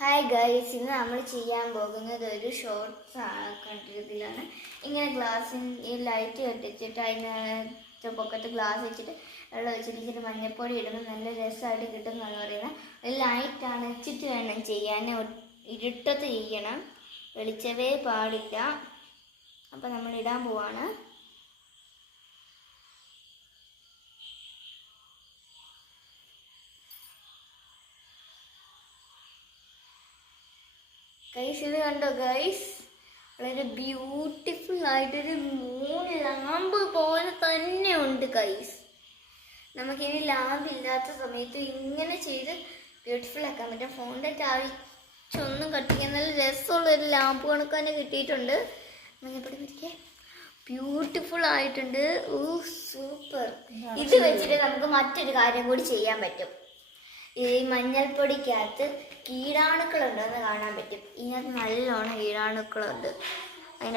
Hi guys, ഇന്ന് നമ്മൾ ചെയ്യാൻ പോകുന്നത് ഒരു ഷോർട്സ് കണ്ടിട്ടില്ലാണ്. ഇങ്ങനെ ഗ്ലാസ്സിൽ ഈ ലൈറ്റ് കത്തിച്ചിട്ട് അതിനകത്ത് പൊക്കത്ത് ഗ്ലാസ് വെച്ചിട്ട് വെള്ളം വെച്ചിട്ട് മഞ്ഞപ്പൊടി ഇടുമ്പോൾ നല്ല രസമായിട്ട് കിട്ടുന്നതെന്ന് പറയുന്നത്. ഒരു ലൈറ്റ് അണച്ചിട്ട് വേണം ചെയ്യാൻ, ഇരുട്ടത്ത് ചെയ്യണം, വെളിച്ചവേ പാടില്ല. അപ്പം നമ്മൾ ഇടാൻ പോവാണ്. ഗൈസ്, ഇത് കണ്ടോ ഗൈസ്, വളരെ ബ്യൂട്ടിഫുൾ ആയിട്ടൊരു മൂൺ ലാമ്പ് പോലെ തന്നെ ഉണ്ട് ഗൈസ്. നമുക്കിനി ലാമ്പ് ഇല്ലാത്ത സമയത്ത് ഇങ്ങനെ ചെയ്ത് ബ്യൂട്ടിഫുൾ ആക്കാൻ പറ്റും. ഫോണിൻ്റെ ചാർജൊന്നും കത്തിക്കാൻ നല്ല രസമുള്ളൊരു ലാമ്പ് കണക്ക് തന്നെ കിട്ടിയിട്ടുണ്ട്. മഞ്ഞപ്പൊടി പിടിക്കേ ബ്യൂട്ടിഫുൾ ആയിട്ടുണ്ട്. ഓ സൂപ്പർ. ഇത് വെച്ചിട്ട് നമുക്ക് മറ്റൊരു കാര്യം കൂടി ചെയ്യാൻ പറ്റും. ഈ മഞ്ഞൾപ്പൊടിക്കകത്ത് കീടാണുക്കളുണ്ടെന്ന് കാണാൻ പറ്റും. ഇതിനകത്ത് നല്ലോണം കീടാണുക്കളുണ്ട്.